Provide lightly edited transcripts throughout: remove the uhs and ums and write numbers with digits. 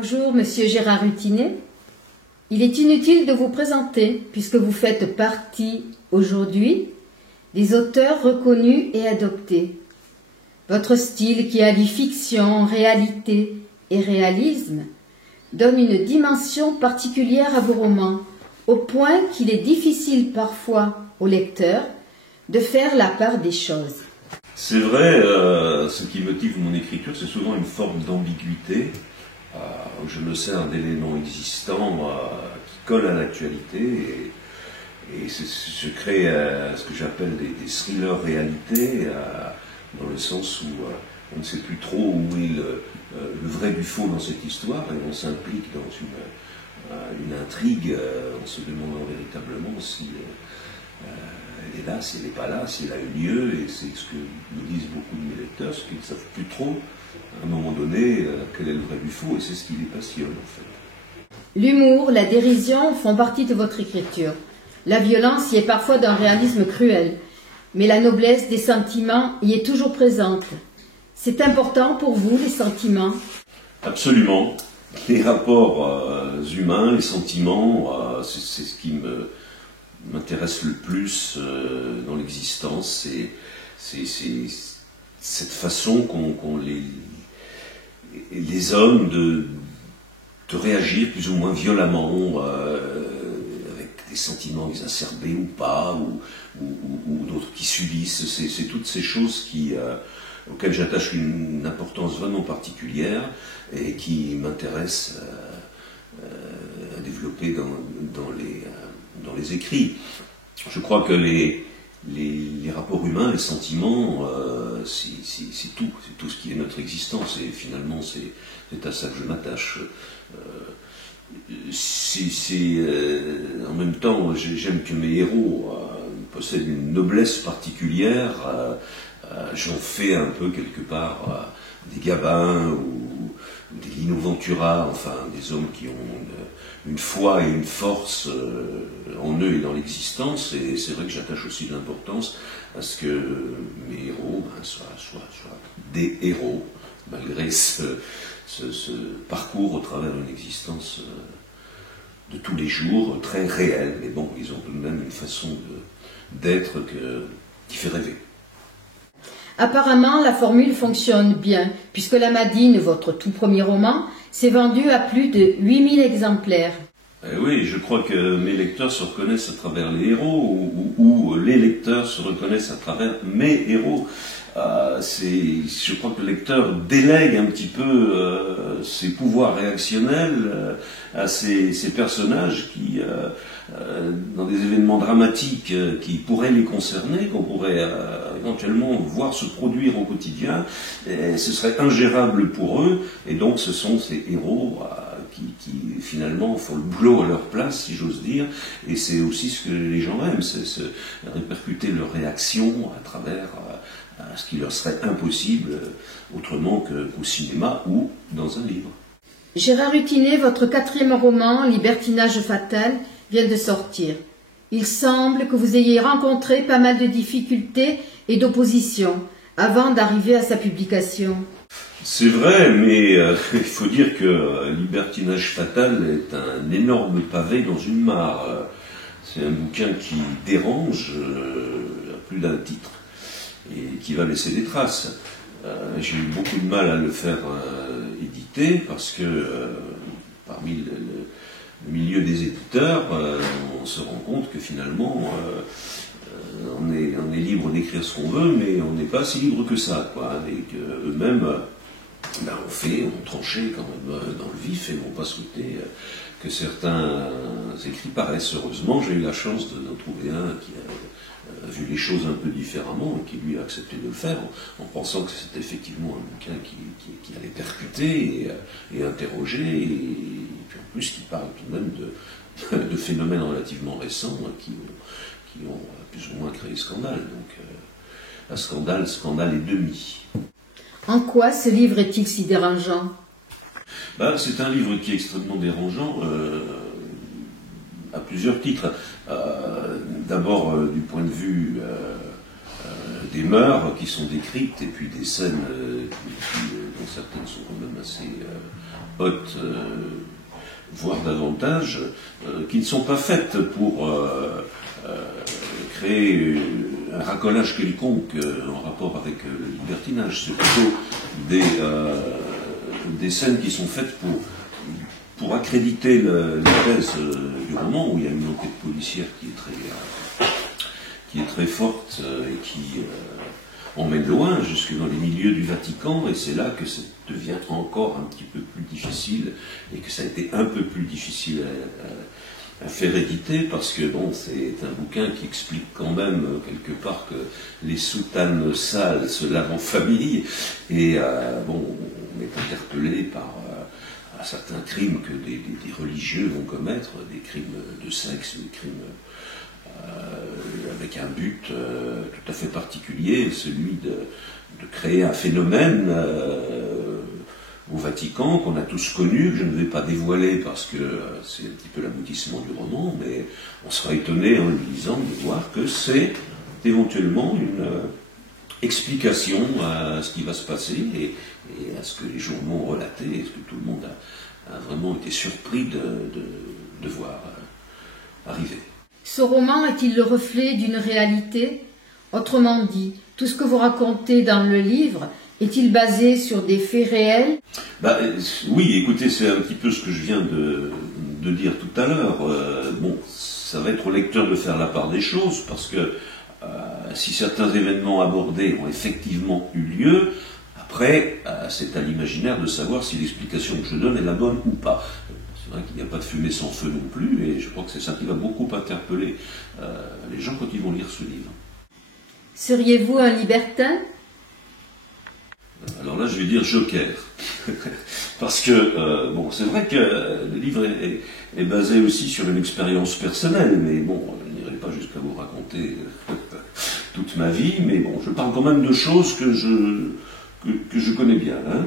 Bonjour, Monsieur Gérard Hutinet. Il est inutile de vous présenter puisque vous faites partie, aujourd'hui, des auteurs reconnus et adoptés. Votre style qui allie fiction, réalité et réalisme donne une dimension particulière à vos romans, au point qu'il est difficile parfois au lecteur de faire la part des choses. C'est vrai, ce qui motive mon écriture, c'est souvent une forme d'ambiguïté. Je me sers d'éléments existants qui collent à l'actualité et je crée ce que j'appelle des thrillers réalité, dans le sens où on ne sait plus trop où est le vrai du faux dans cette histoire et on s'implique dans une intrigue en se demandant véritablement si elle est là, si elle n'est pas là, si elle a eu lieu, et c'est ce que me disent beaucoup de mes lecteurs, c'est qu'ils ne savent plus trop, à un moment donné, quel est le vrai du faux, et c'est ce qui les passionne en fait. L'humour, la dérision font partie de votre écriture. La violence y est parfois d'un réalisme cruel, mais la noblesse des sentiments y est toujours présente. C'est important pour vous, les sentiments? Absolument. Les rapports humains, les sentiments, c'est ce qui m'intéresse le plus dans l'existence, c'est cette façon qu'ont les hommes de réagir plus ou moins violemment, avec des sentiments exacerbés ou pas, ou d'autres qui subissent. C'est toutes ces choses auxquelles j'attache une importance vraiment particulière et qui m'intéressent à développer dans les écrits. Je crois que les rapports humains, les sentiments, c'est tout ce qui est notre existence, et finalement c'est à ça que je m'attache. En même temps, j'aime que mes héros possèdent une noblesse particulière. J'en fais un peu quelque part des Gabins ou des Lino Ventura, enfin des hommes qui ont une foi et une force en eux et dans l'existence, et c'est vrai que j'attache aussi de l'importance à ce que mes héros soient des héros, malgré ce parcours au travers d'une existence de tous les jours, très réelle, mais bon, ils ont tout de même une façon d'être qui fait rêver. Apparemment, la formule fonctionne bien, puisque La Madine, votre tout premier roman, s'est vendu à plus de 8000 exemplaires. Oui, je crois que mes lecteurs se reconnaissent à travers les héros, ou les lecteurs se reconnaissent à travers mes héros. Je crois que le lecteur délègue un petit peu ses pouvoirs réactionnels à ces personnages qui, dans des événements dramatiques qui pourraient les concerner, qu'on pourrait éventuellement voir se produire au quotidien, et ce serait ingérable pour eux, et donc ce sont ces héros qui finalement font le boulot à leur place, si j'ose dire, et c'est aussi ce que les gens aiment, c'est répercuter leur réaction à travers ce qui leur serait impossible autrement qu'au cinéma ou dans un livre. Gérard Hutinet, votre 4e roman, Libertinage fatal, vient de sortir. Il semble que vous ayez rencontré pas mal de difficultés et d'oppositions avant d'arriver à sa publication. C'est vrai, mais il faut dire que Libertinage fatal est un énorme pavé dans une mare. C'est un bouquin qui dérange à plus d'un titre et qui va laisser des traces. J'ai eu beaucoup de mal à le faire éditer parce que parmi le milieu des éditeurs, on se rend compte que finalement on est libre d'écrire ce qu'on veut, mais on n'est pas si libre que ça, quoi, et qu'eux-mêmes ont tranché quand même dans le vif et n'ont pas souhaité que certains écrits paraissent. Heureusement, j'ai eu la chance d'en trouver un qui a vu les choses un peu différemment et qui lui a accepté de le faire en pensant que c'était effectivement un bouquin qui allait percuter et interroger, et puis en plus qui parle tout de même de phénomènes relativement récents qui ont plus ou moins créé scandale. Donc scandale et demi. En quoi ce livre est-il si dérangeant? C'est un livre qui est extrêmement dérangeant à plusieurs titres. D'abord du point de vue des mœurs qui sont décrites, et puis des scènes dont certaines sont quand même assez hautes, voire davantage, qui ne sont pas faites pour créer un racolage quelconque en rapport avec le libertinage. C'est plutôt des scènes qui sont faites pour accréditer la thèse du roman, où il y a une enquête policière qui est très forte et qui emmène loin, jusque dans les milieux du Vatican, et c'est là que ça devient encore un petit peu plus difficile, et que ça a été un peu plus difficile à faire éditer, parce que bon, c'est un bouquin qui explique quand même quelque part que les soutanes sales se lavent en famille, et bon, on est interpellé par certains crimes que des religieux vont commettre, des crimes de sexe, des crimes avec un but tout à fait particulier, celui de créer un phénomène au Vatican qu'on a tous connu, que je ne vais pas dévoiler parce que c'est un petit peu l'aboutissement du roman, mais on sera étonné en le lisant de voir que c'est éventuellement une explication à ce qui va se passer et à ce que les journaux ont relaté, et ce que tout le monde a vraiment été surpris de voir arriver. Ce roman est-il le reflet d'une réalité? Autrement dit, tout ce que vous racontez dans le livre est-il basé sur des faits réels? Oui, écoutez, c'est un petit peu ce que je viens de dire tout à l'heure. Bon, ça va être au lecteur de faire la part des choses, parce que si certains événements abordés ont effectivement eu lieu, après, c'est à l'imaginaire de savoir si l'explication que je donne est la bonne ou pas. C'est vrai qu'il n'y a pas de fumée sans feu non plus, et je crois que c'est ça qui va beaucoup interpeller les gens quand ils vont lire ce livre. Seriez-vous un libertin? Alors là, je vais dire joker. Parce que, bon, c'est vrai que le livre est basé aussi sur une expérience personnelle, mais bon, je n'irai pas jusqu'à vous raconter toute ma vie, mais bon, je parle quand même de choses que je connais bien. Hein.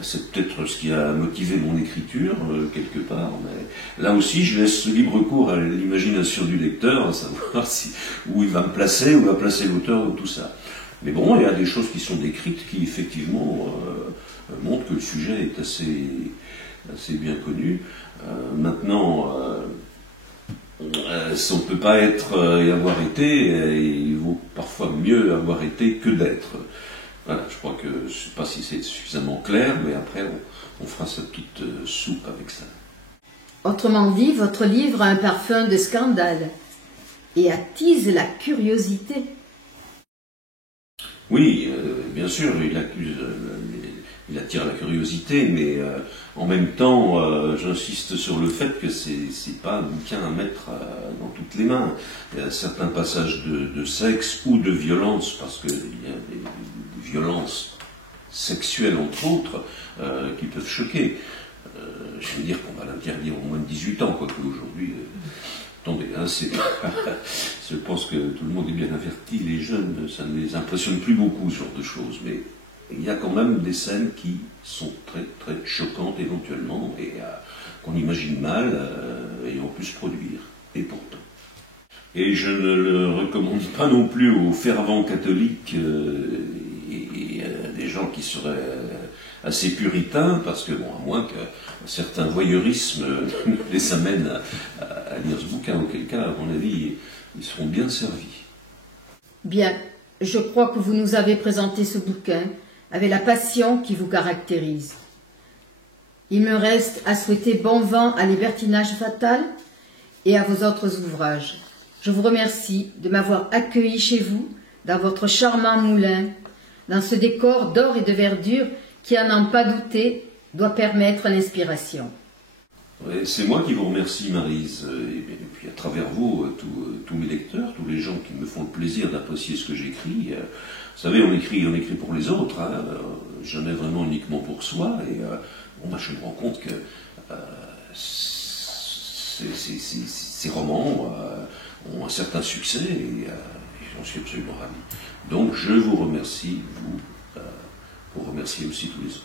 C'est peut-être ce qui a motivé mon écriture, quelque part, mais là aussi, je laisse libre cours à l'imagination du lecteur, à savoir où il va me placer, où va placer l'auteur dans tout ça. Mais bon, il y a des choses qui sont décrites qui, effectivement, montrent que le sujet est assez bien connu. Maintenant, on ne peut pas être et avoir été, et il vaut parfois mieux avoir été que d'être. Voilà, je crois que, je ne sais pas si c'est suffisamment clair, mais après, on fera sa petite soupe avec ça. Autrement dit, votre livre a un parfum de scandale et attise la curiosité. Oui, bien sûr, il attire la curiosité, mais en même temps, j'insiste sur le fait que c'est pas un bouquin à mettre dans toutes les mains. Il y a certains passages de sexe ou de violence, parce qu'il y a des violences sexuelles, entre autres, qui peuvent choquer. Je veux dire qu'on va l'interdire au moins de 18 ans, quoique aujourd'hui... Attendez, hein, je pense que tout le monde est bien averti, les jeunes, ça ne les impressionne plus beaucoup, ce genre de choses, mais il y a quand même des scènes qui sont très très choquantes éventuellement, et qu'on imagine mal, ayant pu se produire, et pourtant. Et je ne le recommande pas non plus aux fervents catholiques et des gens qui seraient assez puritains, parce que, bon, à moins que certains voyeurismes les amènent à lire ce bouquin, auquel cas, à mon avis, ils seront bien servis. Bien, je crois que vous nous avez présenté ce bouquin avec la passion qui vous caractérise. Il me reste à souhaiter bon vent à Libertinage fatal et à vos autres ouvrages. Je vous remercie de m'avoir accueilli chez vous, dans votre charmant moulin, dans ce décor d'or et de verdure qui, à n'en pas douter, doit permettre l'inspiration. C'est moi qui vous remercie, Maryse, et puis à travers vous, tous mes lecteurs, tous les gens qui me font le plaisir d'apprécier ce que j'écris. Vous savez, on écrit pour les autres, hein, jamais vraiment uniquement pour soi, et je me rends compte que ces romans ont un certain succès, et j'en suis absolument ravi. Donc je vous remercie, vous, pour remercier aussi tous les autres.